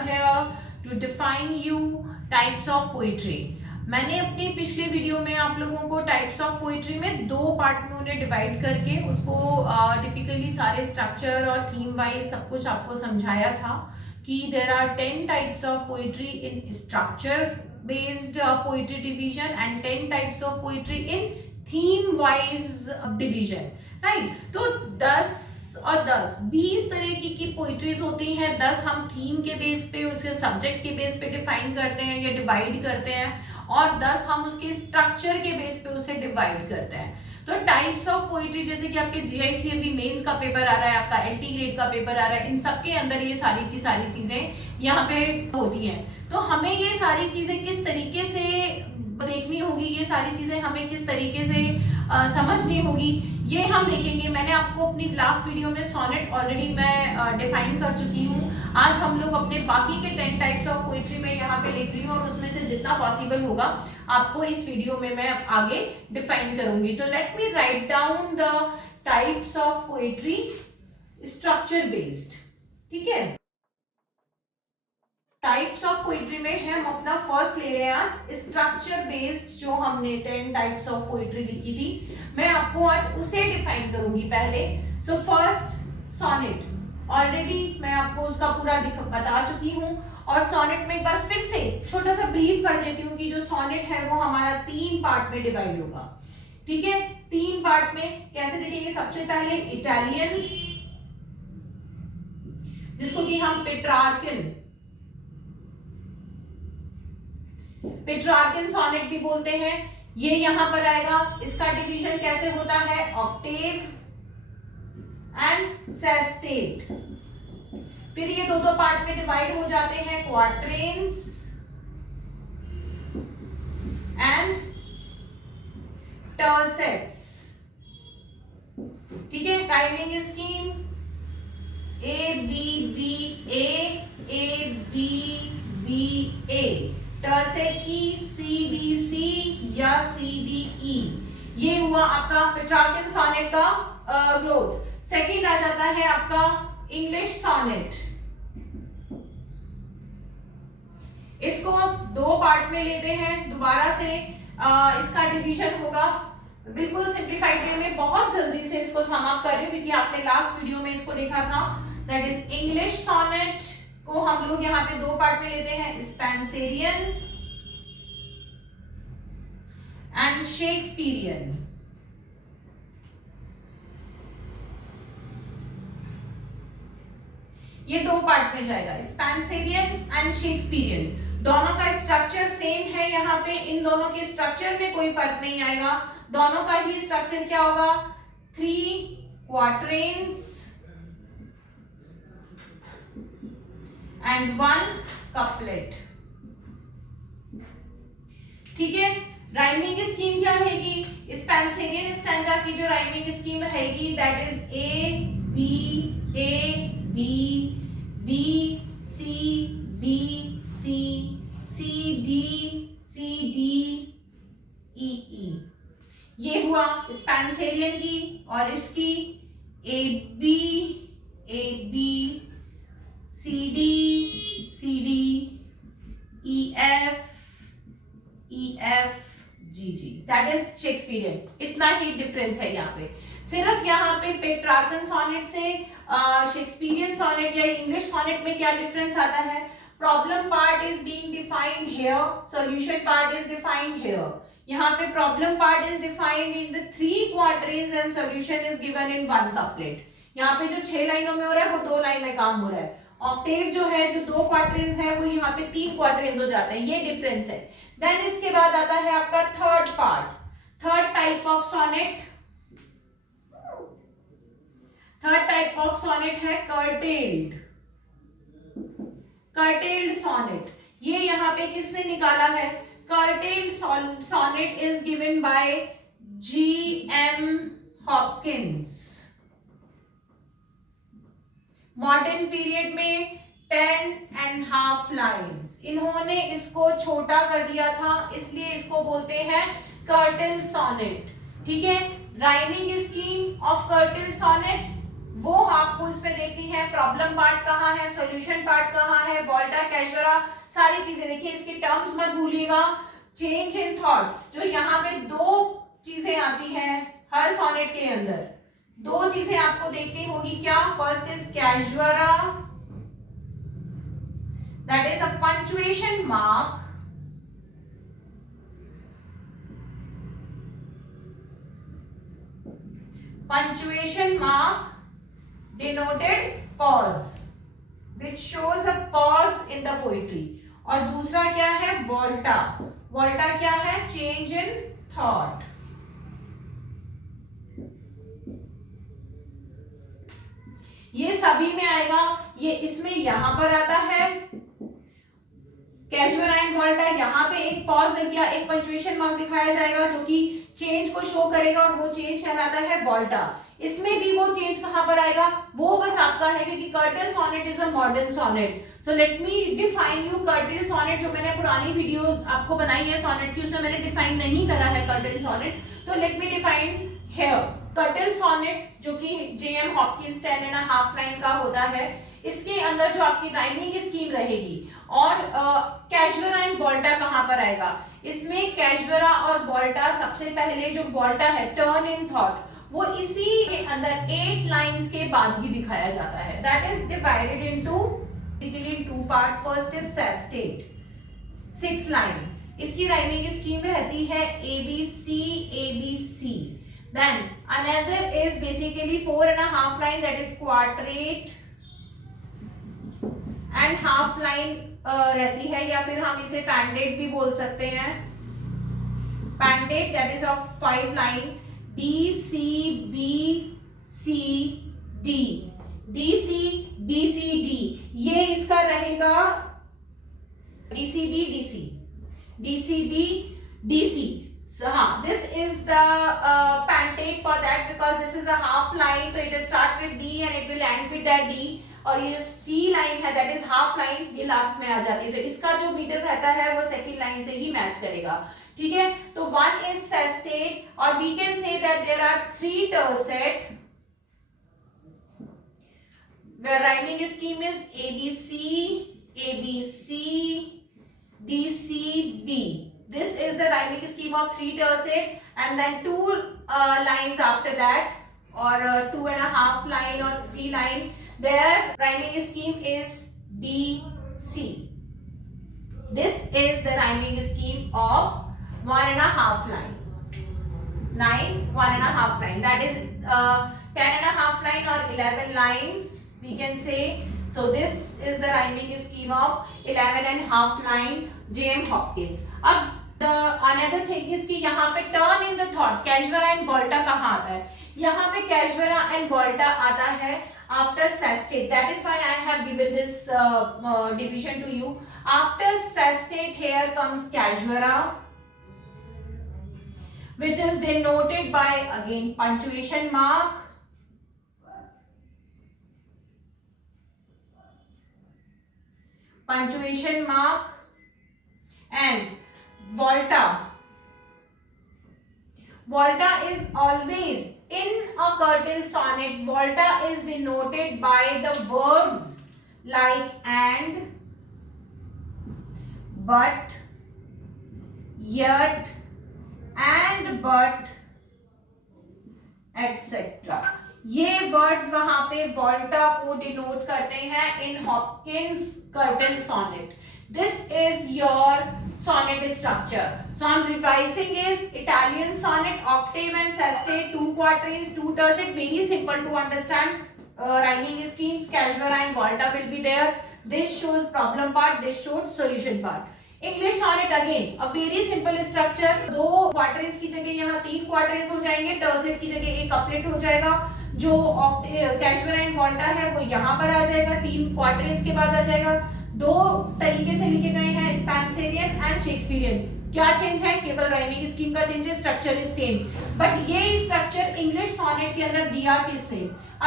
here to define you types of poetry. मैंने अपनी पिछले वीडियो में आप लोगों को टाइप्स ऑफ पोइट्री में दो पार्ट में उन्हें डिवाइड करके उसको टिपिकली सारे स्ट्रक्चर और थीम वाइज सब कुछ आपको समझाया था कि there are 10 types of poetry in structure based poetry division and 10 types of poetry in theme wise division, right. तो 10 और 10 20 तरह की पोइट्रीज होती हैं। 10 हम थीम के बेस पे, उसके सब्जेक्ट के बेस पे डिफाइन करते हैं या डिवाइड करते हैं, और 10 हम उसके स्ट्रक्चर के बेस पे उसे डिवाइड करते हैं। तो टाइप्स ऑफ पोइट्री, जैसे कि आपके जीआईसी अभी मेंस का पेपर आ रहा है, आपका एलटी ग्रेड का पेपर आ रहा है, इन सब के अंदर ये सारी की सारी चीजें यहाँ पे होती हैं। तो हमें ये सारी चीजें किस तरीके से देखनी होगी, ये सारी चीजें हमें किस तरीके से समझनी होगी, ये हम देखेंगे। मैंने आपको अपनी लास्ट वीडियो में सोनेट ऑलरेडी मैं डिफाइन कर चुकी हूँ। आज हम लोग अपने बाकी के 10 टाइप्स ऑफ पोइट्री में यहाँ पे लिख रही हूँ, और उसमें से जितना पॉसिबल होगा आपको इस वीडियो में मैं आगे डिफाइन करूंगी। तो let me write down the types of poetry structure based, ठीक है। टाइप्स ऑफ पोइट्री में हम अपना फर्स्ट ले रहे हैं आज स्ट्रक्चर बेस्ड, जो हमने 10 टाइप्स ऑफ पोइट्री लिखी थी, मैं आपको आज उसे डिफाइन करूंगी पहले। सो फर्स्ट सोनेट, ऑलरेडी मैं आपको उसका पूरा बता चुकी हूँ, और सोनेट में एक बार फिर से छोटा सा ब्रीफ कर देती हूँ कि जो सोनेट है वो हमारा 3 पार्ट में डिवाइड होगा, ठीक है। 3 पार्ट में कैसे देखेंगे? सबसे पहले इटालियन, जिसको कि हम पेट्रार्कन सोनेट भी बोलते हैं, ये यहां पर आएगा। इसका डिवीजन कैसे होता है? Octave and sestet. फिर ये दो पार्ट में डिवाइड हो जाते हैं, क्वार्ट्रेन्स एंड टर्सेट्स, ठीक है। Timing scheme A B B A B B A, tercet की सी डी सी या सी डी ई। ये हुआ आपका पेट्रार्कन सोनेट का ग्रोथ। सेकंड आ जाता है आपका इंग्लिश सोनेट। इसको 2 पार्ट में लेते हैं दोबारा से। इसका डिवीजन होगा बिल्कुल सिंप्लीफाइड वे में, बहुत जल्दी से इसको समाप्त कर रही हूँ क्योंकि आपने लास्ट वीडियो में इसको देखा था। दैट इज इंग्लिश सोनेट को हम लोग यहाँ पे 2 पार्ट में लेते हैं, स्पेंसेरियन एंड शेक्सपियरियन। ये 2 पार्ट में जाएगा, स्पेंसेरियन एंड शेक्सपियरियन। दोनों का स्ट्रक्चर सेम है, यहाँ पे इन दोनों के स्ट्रक्चर में कोई फर्क नहीं आएगा। दोनों का ही स्ट्रक्चर क्या होगा? 3 क्वार्ट्रेन्स एंड 1 कपलेट, ठीक है। राइमिंग स्कीम क्या रहेगी? स्पेंसेरियन स्टैंजा की जो राइमिंग स्कीम रहेगी that is A B B C B C C D E E. ये हुआ स्पेंसेरियन की, और इसकी A B C D E F G G, that is Shakespearean. इतना ही डिफरेंस है यहाँ पे। सिर्फ यहाँ पे पेट्रार्कन सोनेट से शेक्सपियरियन सोनेट या इंग्लिश सोनेट में क्या डिफरेंस आता है? Problem part is being defined here, solution part is defined here. यहाँ पे problem part is defined in the 3 quatrains and solution is given in 1 couplet. यहाँ पे जो 6 लाइनों में हो रहा है वो 2 लाइन में काम हो रहा है। ऑक्टेव जो है, जो 2 क्वार्टरेन्स है, वो यहाँ पे 3 क्वार्टरेन्स हो जाते हैं। ये डिफरेंस है। देन इसके बाद आता है आपका third part, third type of sonnet. Third type of sonnet है कर्टेल्ड सोनेट। ये यहाँ पे किसने निकाला है? Curtailed sonnet is given by G.M. Hopkins. Modern period में 10.5 लाइन्स। इन्होंने इसको छोटा कर दिया था, इसलिए इसको बोलते हैं कर्टेल सोनेट, ठीक है। Rhyming scheme of curtal sonnet वो आपको इसमें देखनी है। प्रॉब्लम पार्ट कहाँ है, सॉल्यूशन पार्ट कहाँ है, वोल्टा, कैजुअरा, सारी चीजें देखिए। इसकी टर्म्स मत भूलिएगा। चेंज इन थॉट, जो यहाँ पे दो चीजें आती हैं हर सोनेट के अंदर, दो चीजें आपको देखनी होगी। क्या? First is caesura, that is a punctuation mark, punctuation mark denoted pause, which shows a pause in the poetry. और दूसरा क्या है? वोल्टा। वोल्टा क्या है? Change in thought. ये सभी में आएगा, ये इसमें यहां पर आता है कैजुअरा एंड वोल्टा। यहाँ पे एक पॉज या एक पंक्चुएशन मार्क दिखाया जाएगा जो कि चेंज को शो करेगा, और वो चेंज कहलाता है वोल्टा। इसमें भी वो चेंज कहां पर आएगा, वो बस आपका है, क्योंकि curtal sonnet is a modern sonnet. So let me define you curtal sonnet. जो मैंने पुरानी वीडियो आपको बनाई है सोनेट की, उसमें मैंने डिफाइन नहीं करा है कर्टल सोनेट, तो let me define here. Curtal sonnet जो कि जेएम हॉपकिंस 10.5 लाइन का होता है, इसके अंदर जो आपकी राइमिंग स्कीम रहेगी, और कैजुअरा एंड वोल्टा कहां पर आएगा, इसमें कैजुअरा और वोल्टा, सबसे पहले जो वोल्टा है टर्न इन थॉट, वो इसी के अंदर 8 लाइंस के बाद ही दिखाया जाता है। That is divided into basically in two part. First is sestet, 6 line, इसकी राइमिंग स्कीम रहती है ABC ABC। Then another is basically 4.5 line, that is quartet and half line रहती है, या फिर हम इसे पैंडेट भी बोल सकते हैं। Pendant that is of 5 line, DCBCD, DCBCD, ये इसका रहेगा DCBDC, DCBDC। हाँ, this is the pentate for that, because this is a half line, so it will start with D and it will end with that D, और ये C line है that is half line, ये last में आ जाती है, तो इसका जो मीटर रहता है वो सेकंड लाइन से ही मैच करेगा। ठीक है, तो 1 इज सेस्टेट, और we can say that there are 3 tercet where rhyming scheme is ABC ABC DCB. This is the rhyming scheme of 3 tercet, and then 2 lines after that, or 2.5 line or 3 line. Their rhyming scheme is DC. This is the rhyming scheme of 1.5 line. 1.5 line. That is 10.5 line or 11 lines, we can say. So this is the rhyming scheme of 11.5 line J.M. Hopkins. अब the another thing is कि यहाँ पे turn in the thought, caesura and volta कहाँ आता है? यहाँ पे कैजुअरा and वोल्टा आता है after sestate. That is why I have given this division to you. After sestate, here comes caesura, which is denoted by again punctuation mark, and volta. Volta is always in a curtal sonnet. Volta is denoted by the words like and, but, yet, and but, etc. ये words वहां पे volta को denote करते हैं in Hopkins curtal sonnet. This is your sonnet structure. So I'm revising is Italian sonnet, octave and sestate, 2 quatrains, 2 tercet. Very simple to understand. Rhyming schemes, caesura and volta will be there. This shows problem part, this shows solution part. English sonnet again a very simple structure. 2 quatrains की जगह यहाँ 3 quatrains हो जाएंगे, tercet की जगह एक couplet हो जाएगा. जो कैजुअरा एंड वोल्टा है वो यहाँ पर आ जाएगा, 3 क्वार्टर्स के बाद आ जाएगा. 2 तरीके से लिखे गए हैं, स्पेंसरियन एंड शेक्सपियरियन. क्या चेंज है? केवल राइमिंग स्कीम का चेंज है, स्ट्रक्चर इज सेम. बट ये स्ट्रक्चर इंग्लिश सोनेट के अंदर दिया किसने?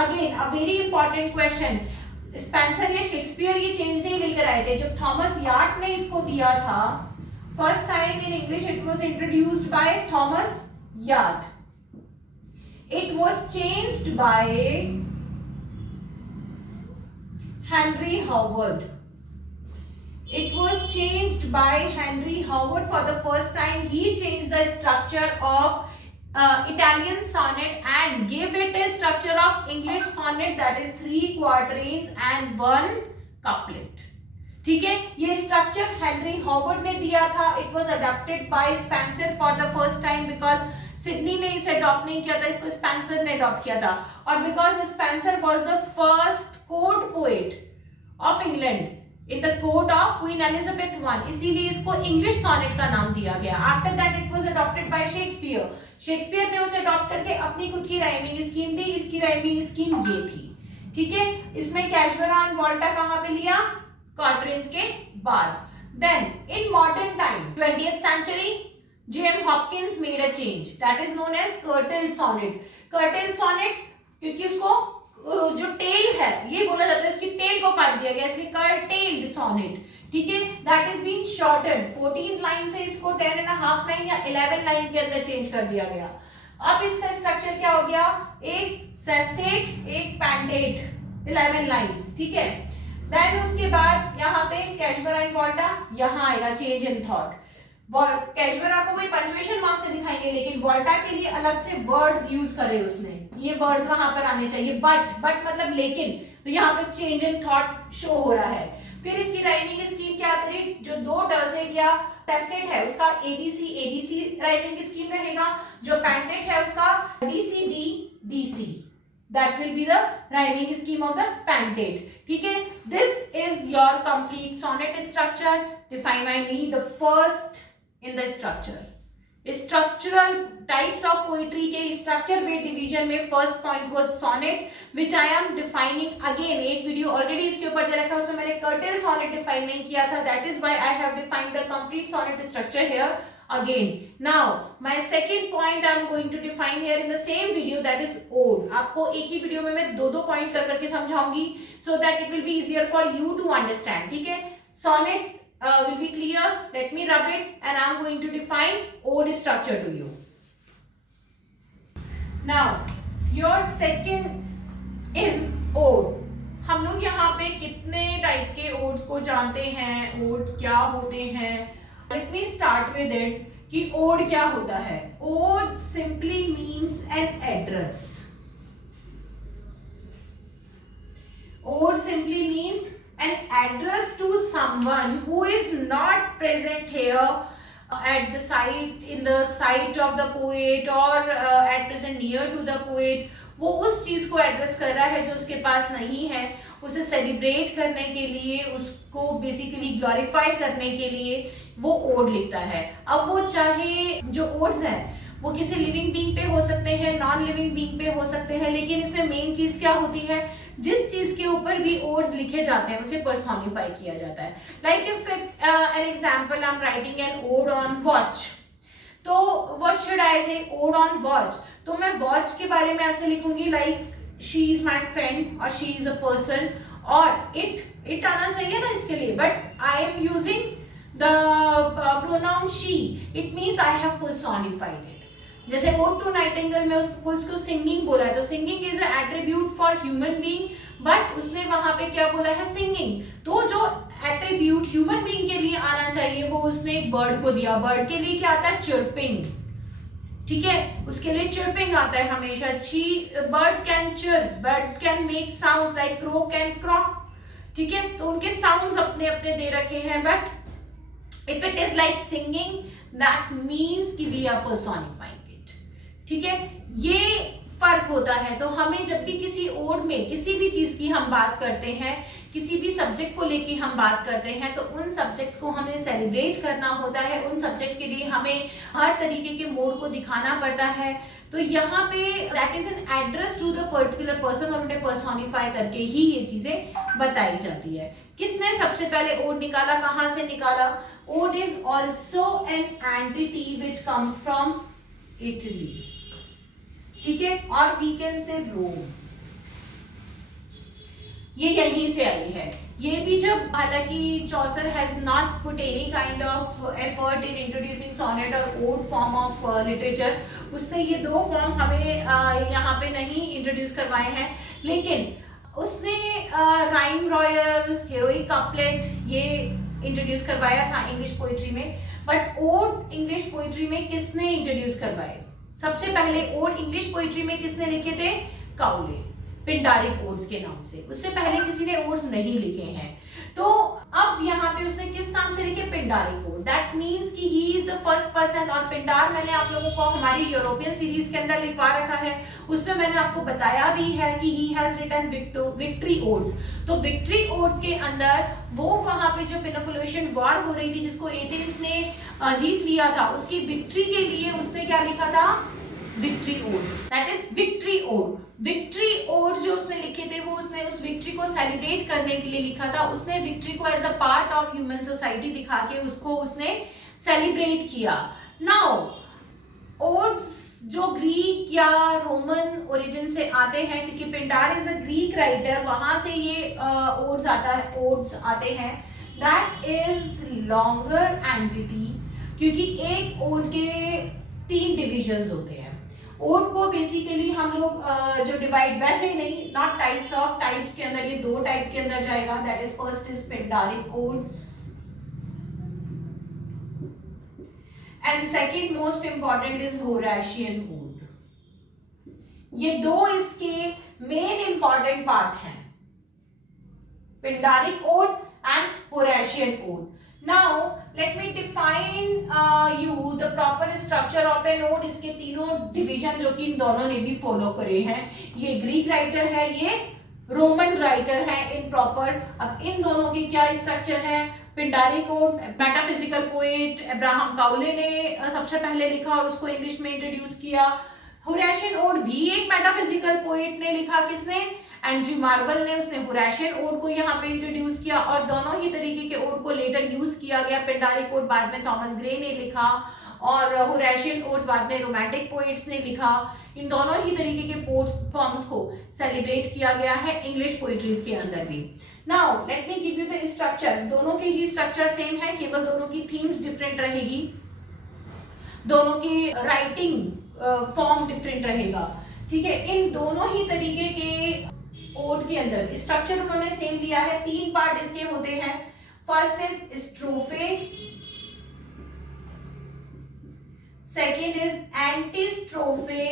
Again a very important question. Spencer या शेक्सपियर ये चेंज नहीं लेकर आए थे. जब थॉमस यार्ड ने इसको दिया था first time in English, it was introduced by Thomas yard. It was changed by Henry Howard. It was changed by Henry Howard for the first time. He changed the structure of Italian sonnet and gave it a structure of English sonnet, that is 3 quatrains and 1 couplet. ठीक है, ये structure Henry Howard ने दिया था. It was adopted by Spencer for the first time, because Sydney ने इसे adopt नहीं किया था, इसको स्पेंसर ने अडॉप्ट किया था. और because Spencer was the first court poet of England in the court of queen Elizabeth I, इसीलिए इसको इंग्लिश सॉनेट का नाम दिया गया. After that it was adopted by Shakespeare. Shakespeare ने उसे अडॉप्ट करके अपनी खुद की राइमिंग स्कीम दी. इसकी राइमिंग स्कीम ये थी. ठीक है, इसमें कैशबरा वॉल्टा कहाँ पे लिया? क्वार्टरेंस के बाद. Then in modern time 20th century, J.M. Hopkins made a change that is known as curtailed sonnet. Curtailed sonnet क्योंकि उसको जो टेल है ये बोला जाता है, उसकी टेल को काट दिया गया, इसलिए curtailed sonnet. ठीक है, that is being shortened. 14 line से इसको 10.5 लाइन या 11 लाइन के अंदर चेंज कर दिया गया. अब इसका स्ट्रक्चर क्या हो गया? एक सेस्टेट, एक पैंटेट, 11 लाइंस. ठीक है, देन उसके बाद यहाँ पे कैशबरा एंड वॉल्टा, यहाँ आएगा चेंज इन थॉट. कैशबरा को कोई पंक्चुएशन मार्क से दिखाएंगे, लेकिन वॉल्टा के लिए अलग से वर्ड्स यूज करे उसने. ये वर्ड्स वहां पर आने चाहिए. बट मतलब लेकिन, तो यहाँ पे चेंज इन थॉट शो हो रहा है. फिर इसकी राइमिंग स्कीम क्या करी? जो 2 टर्सेट या सेस्टेट है उसका एबीसी राइमिंग स्कीम रहेगा. जो पैंटेट है उसका DC. That will be the rhyming scheme of the pentate. ठीक है, this is your complete sonnet structure defined by me. The first in the structure, structural types of poetry के structure based division में first point was sonnet, which I am defining again. एक video already इसके ऊपर दे रखा है, उसमें मैंने curtailed sonnet define नहीं किया था. That is why I have defined the complete sonnet structure here again. Now my second point I am going to define here in the same video, that is ode. आपको एक ही video में मैं 2 point कर करके समझाऊंगी, so that it will be easier for you to understand. ठीक है, sonnet will be clear. Let me rub it and I am going to define ode structure to you. Now your second is ode. हम लोग यहाँ पे कितने type के odds को जानते हैं, ओड क्या होते हैं? Let me start with it कि ओड क्या होता है. Ode simply means an address. Ode simply means an address to someone who is not present here at the site, in the site of the poet or at present near to the poet. वो उस चीज को address कर रहा है जो उसके पास नहीं है, उसे सेलिब्रेट करने के लिए, उसको बेसिकली ग्लोरीफाई करने के लिए वो ओड लिखता है. अब वो चाहे जो ओड्स हैं वो किसी लिविंग बीइंग पे हो सकते हैं, नॉन लिविंग बीइंग पे हो सकते हैं, लेकिन इसमें मेन चीज क्या होती है? जिस चीज के ऊपर भी ओड्स लिखे जाते हैं उसे पर्सोनिफाई किया जाता है. Like if an example I am writing an odd on watch, तो व्हाट शुड आई से? Odd on watch. तो मैं वॉच के बारे में ऐसे लिखूंगी like she is my friend और शी इज अ पर्सन, और इट आना चाहिए ना इसके लिए, but I am using the pronoun she. It means I have personified it. जैसे ओड टू नाइटिंगेल में उसको सिंगिंग बोला है, तो singing is a attribute for human being, but उसने वहां पे क्या बोला है? सिंगिंग. तो जो एट्रीब्यूट ह्यूमन बीइंग के लिए आना चाहिए वो उसने एक बर्ड को दिया. बर्ड के लिए क्या आता है? चिर्पिंग. ठीक है, उसके लिए चिर्पिंग आता है हमेशा. Bird can chirp, bird can make sounds like crow can croak. ठीक है, तो उनके साउंड्स अपने अपने दे रखे हैं, but if it is like singing that means कि वी आर पर्सोनिफाइंग इट. ठीक है, ये फर्क होता है. तो हमें जब भी किसी ओड में किसी भी चीज की हम बात करते हैं, किसी भी सब्जेक्ट को लेके हम बात करते हैं, तो उन सब्जेक्ट्स को हमें सेलिब्रेट करना होता है. उन सब्जेक्ट के लिए हमें हर तरीके के मोड को दिखाना पड़ता है. तो यहाँ पे that is an address to the particular person, और उन्हें पर्सोनिफाई करके ही ये चीजें बताई जाती है. किसने सबसे पहले ओड निकाला? कहाँ से निकाला? Ode is also an entity which comes from Italy. ठीक है, और वी कैन से रोम. ये यहीं से आई है. ये भी जब, हालांकि Chaucer has not put any kind of effort in introducing sonnet और ओड फॉर्म ऑफ लिटरेचर, उसने ये 2 फॉर्म हमें यहाँ पे नहीं इंट्रोड्यूस करवाए हैं, लेकिन उसने राइम रॉयल, हेरोइक कपलेट ये इंट्रोड्यूस करवाया था इंग्लिश पोइट्री में। बट ओड इंग्लिश पोइट्री में किसने इंट्रोड्यूस करवाए? सबसे पहले ओड इंग्लिश पोइट्री में किसने लिखे थे? काउले, पिंडारिक ओड्स के नाम से। उससे पहले किसी ने ओड्स नहीं लिखे हैं। तो अब यहाँ पे उसने किस नाम से लिखे? पिंडारिक ओड। दैट मीन्स कि he is the first person. और पिंडार मैंने आप लोगों को हमारी यूरोपियन सीरीज के अंदर लिखवा रखा है, उसमें मैंने आपको बताया भी है कि he has written victory odes. तो विक्ट्री ओड्स के अंदर वो वहां पे जो पेलोपोनेशियन वॉर हो रही थी जिसको एथेंस ने जीत लिया था, उसकी विक्ट्री के लिए उसने क्या लिखा था? Victory ode. That is victory ode. Victory ode जो उसने लिखे थे वो उसने उस विक्ट्री को सेलिब्रेट करने के लिए लिखा था। उसने विक्ट्री को as a part of human society दिखा के उसको उसने सेलिब्रेट किया। नाउ ओड्स जो ग्रीक या रोमन ओरिजिन से आते हैं, क्योंकि Pindar is a Greek writer, वहां से ये ओड्स आते हैं। दैट इज लॉन्गर एंटिटी, क्योंकि एक ओड के 3 डिविजन्स होते हैं। ओड को बेसिकली हम लोग जो डिवाइड वैसे ही नहीं, नॉट टाइप्स ऑफ, टाइप्स के अंदर ये 2 टाइप के अंदर जाएगा। That is first is Pindaric odes and second most important is Horatian ode. ये 2 इसके मेन इंपॉर्टेंट पार्ट हैं, Pindaric ode and Horatian ode. Now let me define you the proper structure of an ode। इसके तीनों division जो कि इन दोनों ने भी फॉलो करे हैं, ये ग्रीक राइटर है, ये रोमन राइटर है इन प्रॉपर। अब इन दोनों की क्या स्ट्रक्चर है? Pindaric ode metaphysical poet Abraham Cowley ने सबसे पहले लिखा और उसको इंग्लिश में इंट्रोड्यूस किया। होरेशियन ओड भी एक मेटाफिजिकल पोएट ने लिखा, किसने? एंड्रयू मार्वल ने। उसने होरेशियन ओड को यहाँ पे इंट्रोड्यूस किया और दोनों ही तरीके के ओड को लेटर यूज किया गया। पिंडारिक ओड बाद में थॉमस ग्रे ने लिखा और होरेशियन ओड बाद में रोमांटिक पोएट्स ने लिखा। इन दोनों ही तरीके के पोएट फॉर्म्स को सेलिब्रेट किया गया है इंग्लिश पोएट्रीज के अंदर भी। Now let me give you the structure. दोनों के ही स्ट्रक्चर सेम है, केवल दोनों की थीम्स डिफरेंट रहेगी, दोनों की राइटिंग फॉर्म डिफरेंट रहेगा। ठीक है, इन दोनों ही तरीके के ओड के अंदर स्ट्रक्चर उन्होंने सेम दिया है। 3 पार्ट इसके होते हैं। First is strophe, second is antistrophe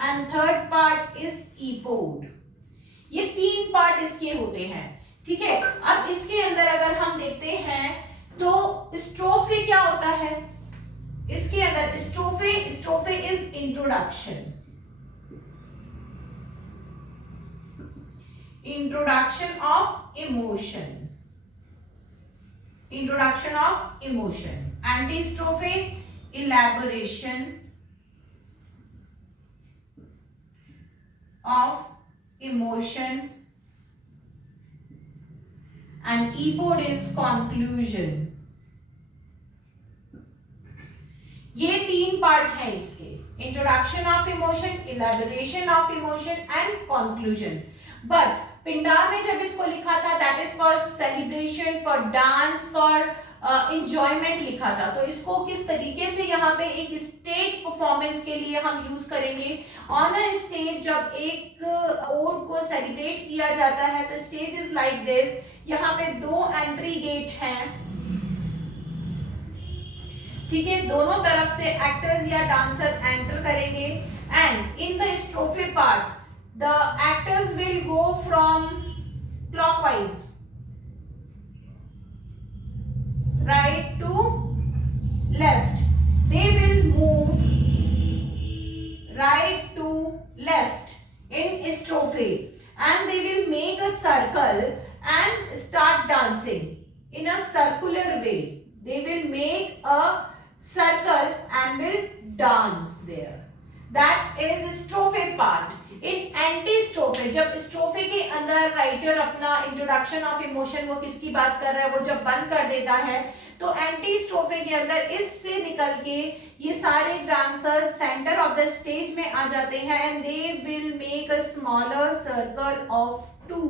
and third part is epode. ये 3 पार्ट इसके होते हैं। ठीक है, अब इसके अंदर अगर हम देखते हैं तो स्ट्रोफे क्या होता है? इसके अंदर strophe is introduction, introduction of emotion, antistrophe elaboration of emotion and epode is conclusion। ये 3 पार्ट है इसके, introduction of emotion, elaboration of emotion and conclusion. But Pindar ने जब इसको लिखा था that is for celebration, for dance, for enjoyment लिखा था। तो इसको किस तरीके से यहाँ पे एक स्टेज परफॉर्मेंस के लिए हम यूज करेंगे? ऑन अ स्टेज जब एक ओड को सेलिब्रेट किया जाता है तो स्टेज इज लाइक दिस। यहाँ पे 2 एंट्री गेट हैं, ठीक है, दोनों तरफ से एक्टर्स या डांसर एंटर करेंगे and in the strophe part the actors will go from clockwise, right to left. They will move right to left in strophe and they will make a circle and start dancing in a circular way. They will make a circle and will dance there. That is strophe part. In antistrophe, जब strophe के अंदर writer अपना introduction of emotion वो किसकी बात कर रहा है वो जब बंद कर देता है तो एंटी स्ट्रोफे के अंदर इससे निकल के ये सारे dancers centre of the stage में आ जाते हैं and they will make a smaller circle of 2।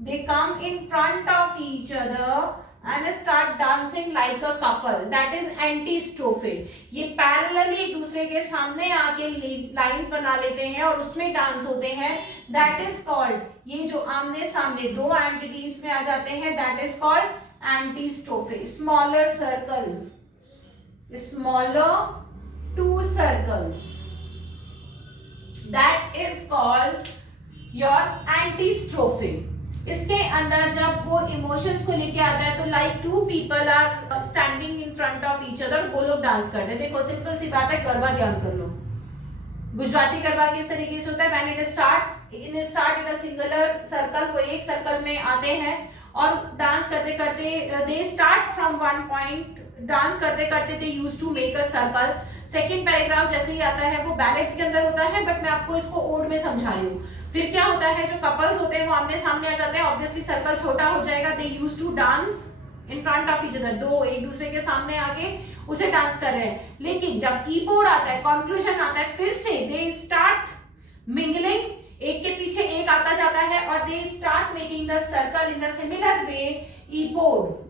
They come in front of each other and start dancing like a couple, that is antistrophe। ये पैरेलली एक दूसरे के सामने आके लाइंस बना लेते हैं और उसमें डांस होते हैं, that is called, ये जो आमने सामने दो एंटिटीज में आ जाते हैं, that is called antistrophe। smaller circle, smaller two circles, that is called your antistrophe। इसके अंदर जब वो इमोशंस को लेके आता है तो like two people are standing in front of each other, वो लोग डांस करते हैं। देखो सिंपल सी बात है, गरबा ध्यान कर लो, गुजराती गरबा किस तरीके से होता है, when it start in a singular circle, वो एक सर्कल में आते हैं और डांस करते करते they start from one point, dance करते करते they used to make a circle. Second paragraph जैसे ही आता है वो बैलेट्स के अंदर होता है, बट मैं आपको इसको ओड में समझा रही हूँ। फिर क्या होता है, जो कपल्स होते हैं वो आमने सामने आ जाते हैं, ऑब्वियसली सर्कल छोटा हो जाएगा, they used to dance in front of each other, दो एक दूसरे के सामने आके उसे डांस कर रहे हैं। लेकिन जब ईपोड आता है, कंक्लूजन आता है, फिर से दे स्टार्ट मिंगलिंग, एक के पीछे एक आता जाता है और they start making the circle in the similar way. Epode,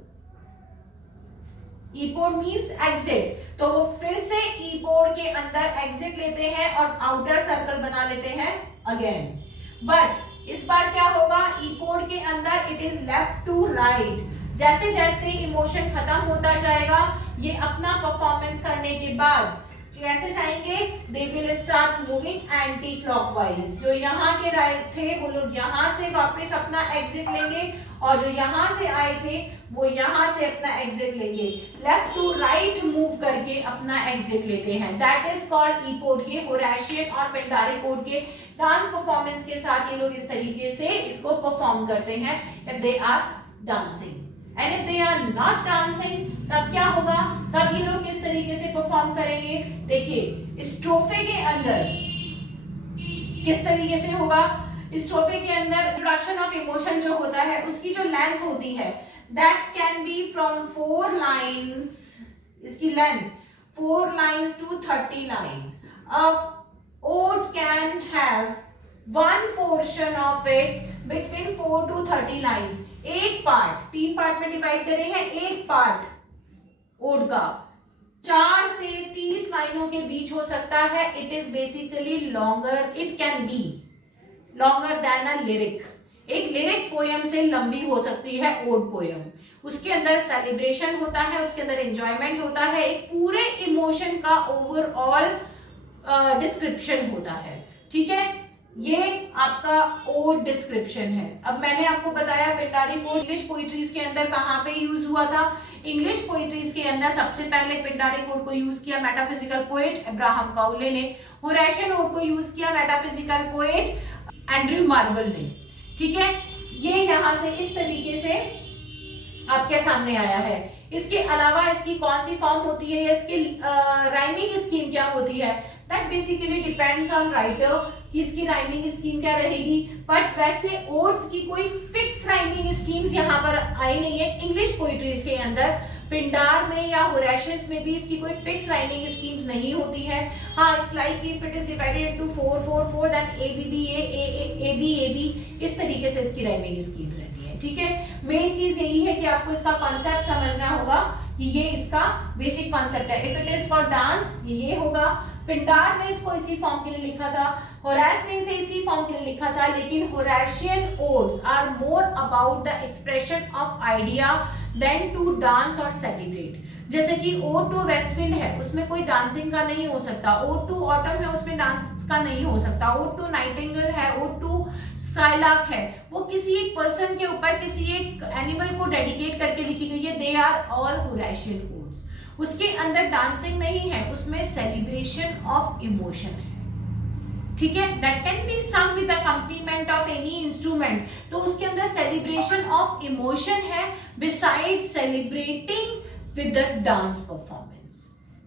epode means exit, तो वो फिर से ईपोड के अंदर एग्जिट लेते हैं और आउटर सर्कल बना लेते हैं अगेन। बट इस बार क्या होगा, ईपोड के अंदर it is left to right, जैसे जैसे इमोशन खत्म होता जाएगा, ये अपना परफॉर्मेंस करने के बाद कैसे जाएंगे, they will start moving anti clockwise. जो यहाँ के राइट थे वो लोग यहाँ से वापस अपना एग्जिट लेंगे और जो यहाँ से आए थे वो यहाँ से अपना एग्जिट लेंगे, लेफ्ट टू राइट मूव करके अपना एग्जिट लेते हैं, दैट इज कॉल्ड ईपोड। ये होरेशियन और पिंडारी कोड के डांस परफॉर्मेंस के साथ ये लोग इस तरीके से इसको परफॉर्म करते हैं, if they are dancing. And if they are not dancing तब क्या होगा, तब ये लोग किस तरीके से परफॉर्म करेंगे, देखिए स्ट्रोफे के अंदर किस तरीके से होगा। स्ट्रोफे के अंदर इंट्रोडक्शन ऑफ इमोशन जो होता है उसकी जो लेंथ होती है, that can B from 4 lines, इसकी लेंथ 4 लाइन्स टू 30 लाइन्स। अब ode can have one portion of it between 4 to 30 lines। एक पार्ट, 3 पार्ट में डिवाइड करे हैं, एक पार्ट ओड का 4 से 30 लाइनों के बीच हो सकता है। It is basically longer, it can be longer than a lyric. एक लिरिक पोयम से लंबी हो सकती है ओड पोयम, उसके अंदर सेलिब्रेशन होता है, उसके अंदर एंजॉयमेंट होता है, एक पूरे इमोशन का ओवरऑल डिस्क्रिप्शन होता है, ठीक है। ये आपका ओड डिस्क्रिप्शन है। अब मैंने आपको बताया पिंडारी कोड इंग्लिश पोइट्रीज के अंदर कहाँ पे यूज हुआ था। इंग्लिश पोइट्रीज के अंदर सबसे पहले पिंडारी कोड को यूज किया मेटाफिजिकल पोएट अब्राहम काउले ने, होरेशियन ओड को यूज किया मेटाफिजिकल पोएट एंड्रयू मार्वल ने, ठीक है। ये यहाँ से इस तरीके से आपके सामने आया है। इसके अलावा इसकी कौन सी फॉर्म होती है या इसकी राइमिंग स्कीम क्या होती है, that basically depends on writer कि इसकी राइमिंग स्कीम क्या रहेगी। बट वैसे ओड्स की कोई फिक्स राइमिंग स्कीम्स यहाँ पर आई नहीं है इंग्लिश पोइट्रीज के अंदर। पिंडार में या होरेशियंस में भी इसकी कोई फिक्स राइमिंग स्कीम्स नहीं होती है। हाँ, it's like if it is divided into 4 4 4 then A B B A B A B, इस तरीके से इसकी राइमिंग स्कीम्स रहती है, ठीक है। मेन चीज यही है कि आपको इसका कॉन्सेप्ट समझना होगा कि ये इसका बेसिक कॉन्सेप्ट है। If it is for dance ये होगा। पिंडार ने इसको इसी फॉर्म के लिए लिखा था, होरेस ने इसे इसी फॉर्म के लिए लिखा था, लेकिन Horatian odes are more about the expression of idea then to dance और सेलिब्रेट। जैसे कि ओड टू वेस्ट विंड है, उसमें कोई डांसिंग का नहीं हो सकता। ओड टू ऑटम है, उसमें डांस का नहीं हो सकता। ओड टू नाइटिंगेल है, ओड टू स्काईलार्क है, वो किसी एक पर्सन के ऊपर किसी एक एनिमल को डेडिकेट करके लिखी गई है। They are all Horatian odes. उसके अंदर डांसिंग नहीं है, उसमें सेलिब्रेशन ऑफ इमोशन है, ठीक है। That can be sum with accompaniment of any instrument, तो उसके अंदर सेलिब्रेशन ऑफ इमोशन है beside celebrating with the dance performance,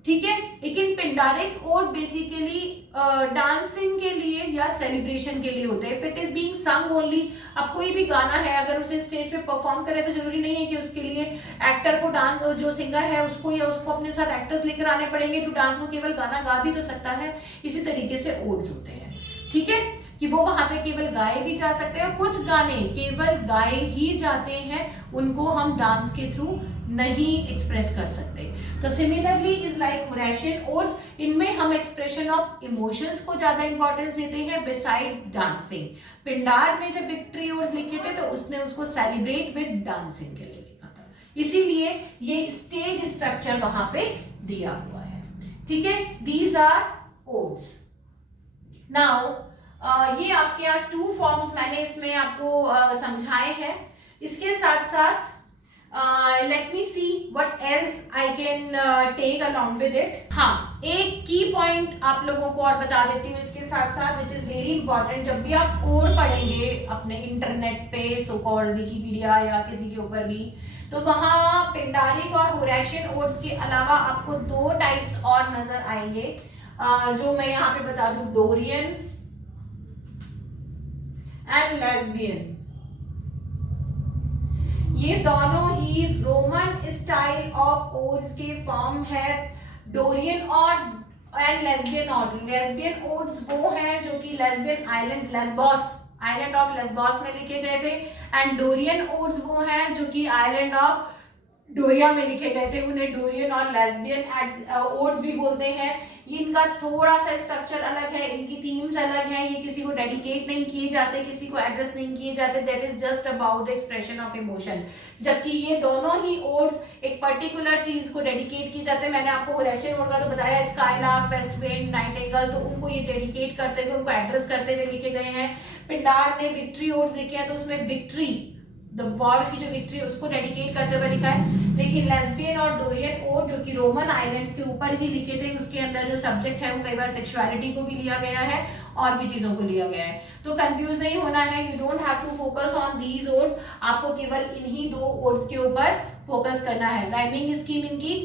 ठीक है। लेकिन पिंडारिक ओड बेसिकली डांसिंग के लिए या सेलिब्रेशन के लिए होते हैं। इफ इट इज बीइंग संग ओनली, अब कोई भी गाना है अगर उसे स्टेज पे परफॉर्म करे तो जरूरी नहीं है कि उसके लिए एक्टर को डांस, जो सिंगर है उसको या उसको अपने साथ एक्टर्स लेकर आने पड़ेंगे टू डांस, वो केवल गाना गा भी तो सकता है। इसी तरीके से ओड्स होते हैं, ठीक है, कि कि वो वहां पे केवल गाए भी जा सकते हैं, और कुछ गाने केवल गाए ही जाते हैं, उनको हम डांस के थ्रू नहीं एक्सप्रेस कर सकते। तो similarly is like Horatian odds, इनमें हम एक्सप्रेशन ऑफ इमोशंस को ज्यादा इंपॉर्टेंस देते हैं बिसाइड्स डांसिंग। पिंडार ने जब विक्ट्री ओड्स लिखे थे तो उसने उसको सेलिब्रेट विद डांसिंग के लिए लिखा था, इसीलिए ये स्टेज स्ट्रक्चर वहां पे दिया हुआ है। ठीक है, दीज आर ओड्स। नाउ ये आपके पास 2 फॉर्म्स मैंने इसमें आपको समझाए हैं। इसके साथ साथ let me see what else I can take along with it. हाँ, एक की पॉइंट आप लोगों को और बता देती हूँ इसके साथ साथ, which is very important। जब भी आप कोड पढ़ेंगे अपने इंटरनेट पे, सो कॉल्ड विकिपीडिया या किसी के ऊपर भी, तो वहाँ पिंडारिक और होरेशियन ओड्स के अलावा आपको 2 टाइप्स और नजर आएंगे, जो मैं यहाँ पे बता दूं, डोरियन एंड लेस्बियन। ये दोनों ही रोमन स्टाइल ऑफ ओड्स के फॉर्म है, डोरियन और and Lesbian ode. Lesbian odes वो हैं जो कि Lesbian island, Lesbos, island of Lesbos में लिखे गए थे, एंड डोरियन ओड्स वो हैं जो कि आइलैंड ऑफ डोरिया में लिखे गए थे। उन्हें डोरियन और लेस्बियन ओड्स भी बोलते हैं। इनका थोड़ा सा स्ट्रक्चर अलग है, इनकी थीम्स अलग हैं, ये किसी को डेडिकेट नहीं किए जाते, किसी को एड्रेस नहीं किए जाते, that is just about the expression of emotion. जबकि ये दोनों ही ओड्स एक पर्टिकुलर चीज को डेडिकेट की जाते हैं। मैंने आपको होरेशियन ओड का तो बताया, स्काईलार्क, वेस्ट विंड, नाइटिंगेल, तो उनको ये डेडिकेट करते हुए, उनको एड्रेस करते हुए लिखे गए हैं। पिंडार ने विक्ट्री ओड्स लिखे हैं, तो उसमें विक्ट्री, द वॉर की जो विक्ट्री है उसको डेडिकेट करते हुए लिखा है। लेकिन लेस्बियन और डोरियन ओड जो कि रोमन आइलैंड्स के ऊपर ही लिखे थे, उसके अंदर जो सब्जेक्ट है वो कई बार सेक्सुअलिटी को भी लिया गया है और भी चीजों को लिया गया है। तो कंफ्यूज नहीं होना है, you don't have to focus on these odes, आपको केवल इन्हीं 2 ओड्स के ऊपर फोकस करना है। राइमिंग स्कीम इनकी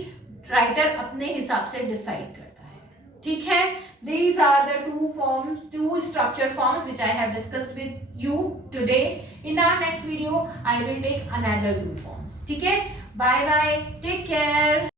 राइटर अपने हिसाब से डिसाइड करता है। ठीक है, these are the 2 forms, 2 structure forms which I have discussed with you today. In our next video I will take another 2 forms. ठीक है, bye bye, take care.